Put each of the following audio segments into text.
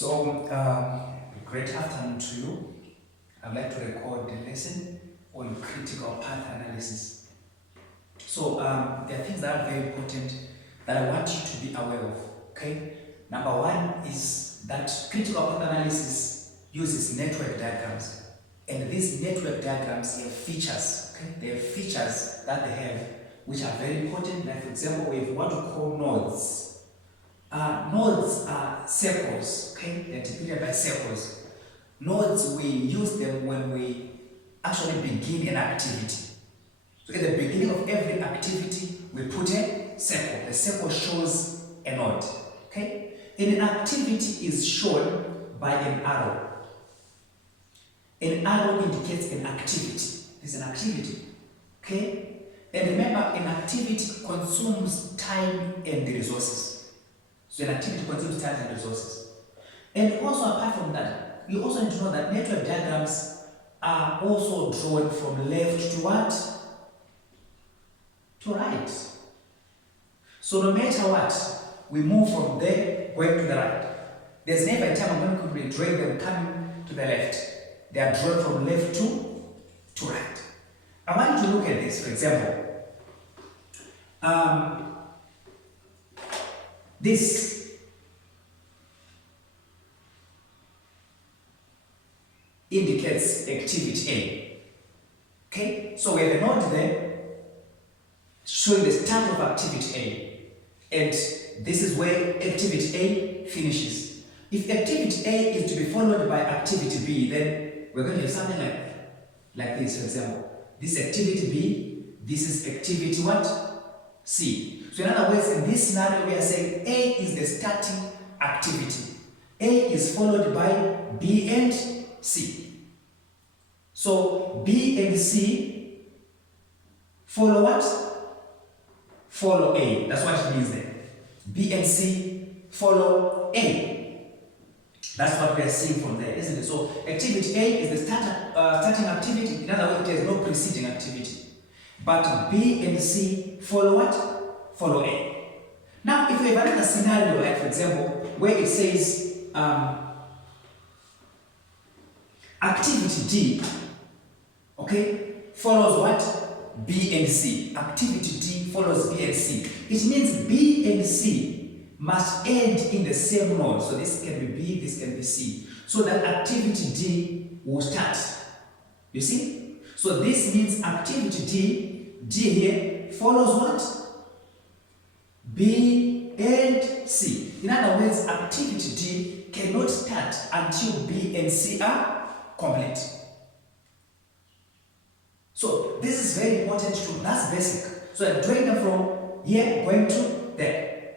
Great afternoon to you. I'd like to record the lesson on critical path analysis. There are things that are very important that I want you to be aware of. Okay. Number one is that critical path analysis uses network diagrams, and these network diagrams have features. Okay, they have features that they have which are very important. Like for example, we have what we call nodes. Nodes are circles, okay? They're depicted by circles. Nodes, we use them when we actually begin an activity. So at the beginning of every activity, we put a circle. The circle shows a node, okay? And an activity is shown by an arrow. An arrow indicates an activity. There's an activity, okay? And remember, an activity consumes time and resources. So an activity consumes time and resources. And also apart from that, you also need to know that network diagrams are also drawn from left to what? To right. So no matter what, we move from there going to the right. There's never a time when we could be drawing them coming to the left. They are drawn from left to right. I want you to look at this, for example. This indicates activity A. Okay, so we have a node there showing the start of activity A, and this is where activity A finishes. If activity A is to be followed by activity B, then we're going to have something like this, for example. This activity B, this is activity what? C. So in other words, in this scenario, we are saying A is the starting activity. A is followed by B and C. So B and C follow what? Follow A. That's what it means there. B and C follow A. That's what we are seeing from there, isn't it? So activity A is the starting activity. In other words, there is no preceding activity. But B and C follow what? Follow A. Now, if we have another scenario, like for example, where it says activity D, okay, follows what? B and C. Activity D follows B and C. It means B and C must end in the same node. So this can be B, this can be C. So that activity D will start. You see? So this means activity D here follows what? B and C. In other words, activity D cannot start until B and C are complete. So this is very important too. That's basic. So I'm drawing them from here going to there.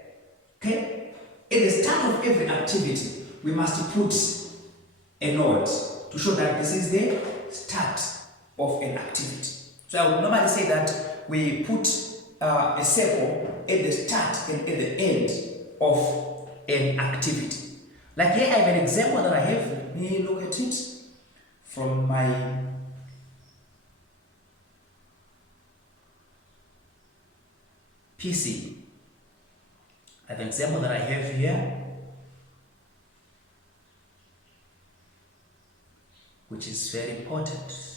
Okay? At the start of every activity, we must put a node to show that this is the start of an activity. So I would normally say that we put a circle at the start and at the end of an activity. Like here I have an example that I have. Let me look at it from my PC. I have an example that I have here, which is very important.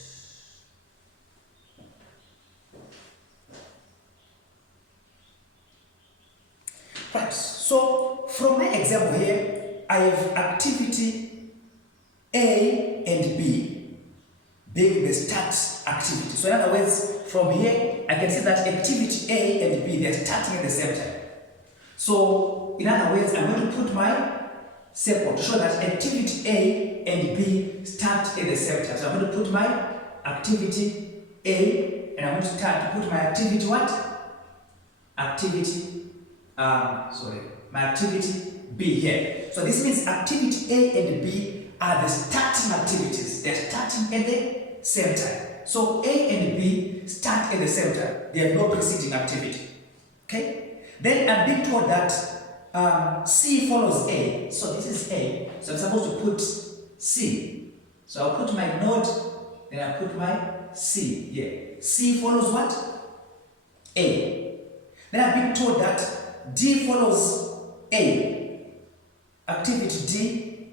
Right, so from my example here, I have activity A and B being the start activity. So in other words, from here, I can see that activity A and B, they're starting at the same time. So in other words, I'm going to put my circle to show that activity A and B start at the same time. So I'm going to put my activity A, and I'm going to put my activity what? My activity B here. So this means activity A and B are the starting activities. They're starting at the same time. So A and B start at the same time. They have no preceding activity. Okay? Then I'm being told that C follows A. So this is A. So I'm supposed to put C. So I'll put my node, then I'll put my C here. C follows what? A. Then I've been told that D follows A. Activity D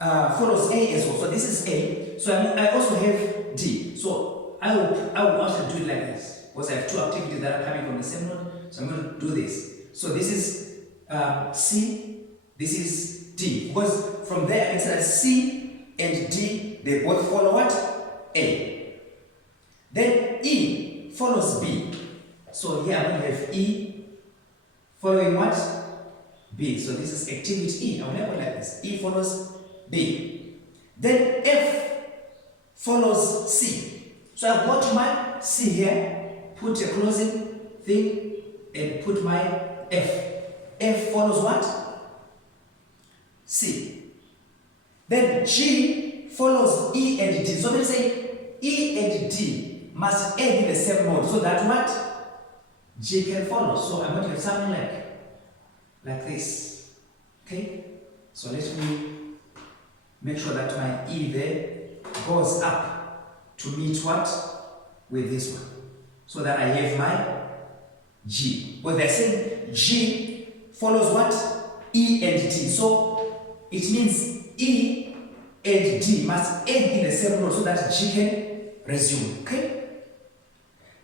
follows A as well. So this is A. So I also have D. So I will actually do it like this because I have two activities that are coming from the same node. So I'm going to do this. So this is C. This is D. Because from there I can say that C and D, they both follow what? A. Then E follows B. So here I'm going to have E following what? B. So this is activity E. I will never like this. E follows B. Then F follows C. So I've got my C here, put a closing thing, and put my F. F follows what? C. Then G follows E and D. So let's say E and D must end in the same node so that what? G can follow. So I'm going to have something like this. Okay? So let me make sure that my E there goes up to meet what? With this one. So that I have my G. Well, they're saying G follows what? E and D. So it means E and D must end in the same node so that G can resume. Okay?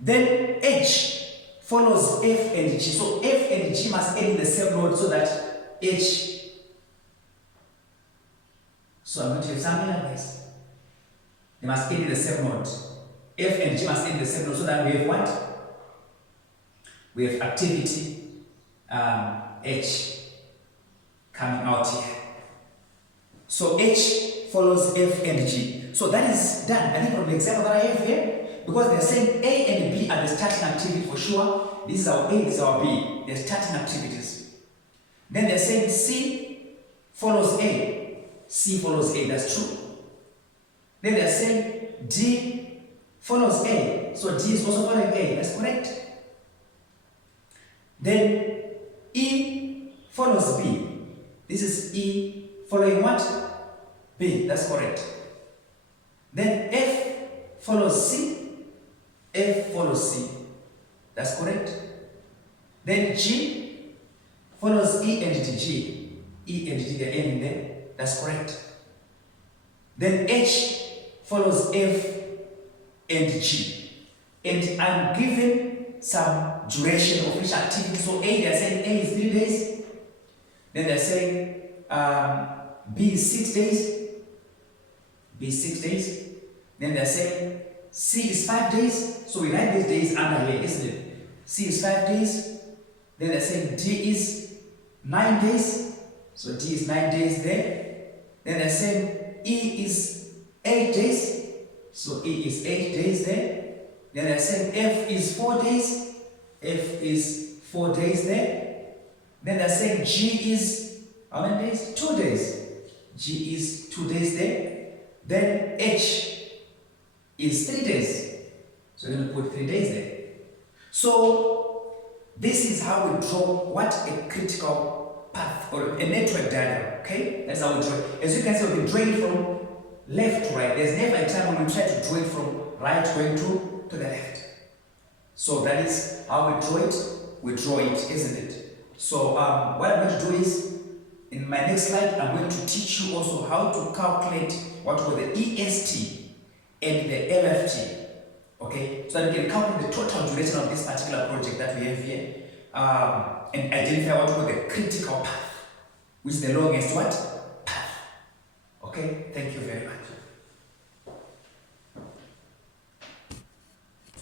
Then H follows F and G. So F and G must end in the same node so that H. So I'm going to have something like this. They must end in the same node. F and G must end in the same node so that we have what? We have activity H coming out here. So H follows F and G. So that is done. I think from the example that I have here, because they're saying A and B are the starting activity for sure. This is our A, this is our B. They're starting activities. Then they're saying C follows A. C follows A, that's true. Then they're saying D follows A. So D is also following A, that's correct. Then E follows B. This is E following what? B, that's correct. Then F follows C. F follows C. That's correct. Then G follows E and D. G. E and D, they're ending there. That's correct. Then H follows F and G. And I'm given some duration of each activity. So A, they're saying A is 3 days. Then they're saying B is 6 days. B is 6 days. Then they're saying C is 5 days. So we write these days under here, isn't it? C is 5 days. Then they're saying D is 9 days. So D is 9 days there. Then they're saying E is 8 days. So E is 8 days there. Then they're saying F is 4 days. F is 4 days there. Then they're saying G is how many days? 2 days. G is 2 days there. Then H is 3 days. So we're going to put 3 days there. So this is how we draw what a critical path or a network diagram. Okay? That's how we draw it. As you can see, we've been drawing from left to right. There's never a time when we try to draw it from right going to the left. So that is how we draw it. We draw it, isn't it? So what I'm going to do is, in my next slide, I'm going to teach you also how to calculate what were the EST and the LFT. Okay, so that we can calculate the total duration of this particular project that we have here, and identify what were the critical path, which is the longest what? Path. Okay, thank you very much.